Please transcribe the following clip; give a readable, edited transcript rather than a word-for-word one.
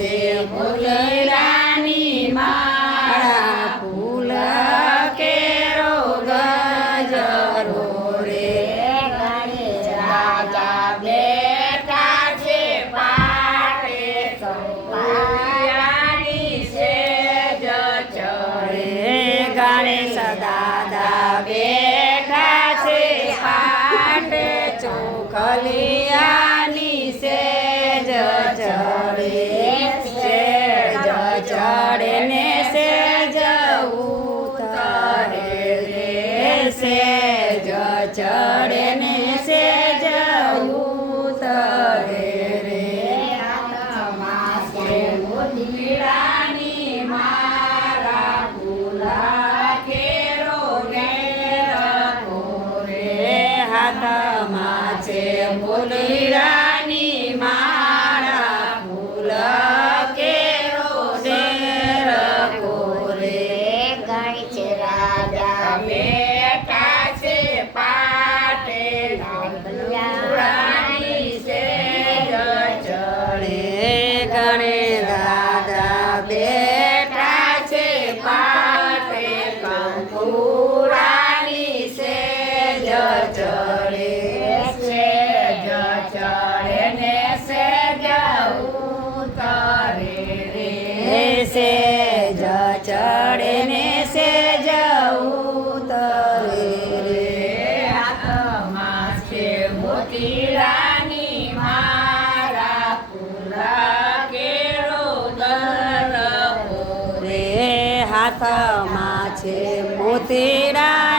છે ફૂલડાની માળા ફૂલ કેરો ગજરો રે ગણેશ રાજા બેઠા છે પાટે ચંપાયાની સેજ ચડે ગણેશ દાદા બેઠા છે પાટે ચોખલિયાની સેજ ચડે સેજ ચડે ને સેજ ઉતરે રે સેજ ચડે ને સેજ ઉતરે રે હાથમાં છે ફૂલડાની માળા ફૂલા કેરો ઘેરકો રે હાથમાં છે ફૂલડાની માળા ફૂલ કેરો ઘેરકો રે ગણેશ રાજા બેઠા છે પાટે ફૂલડાની સેજ ચડે ગણેશ દાદા બેઠા છે પાટે કંકુડાની સેજ ચડે સેજ ચડે ને સેજ ઉતરે રે સેજ ચડે ને સેજ ઉતરે રે હાથમાં છે મોતીડાની માળા ફૂલા કેરો ગરકો રે હાથમાં છે મોતીડા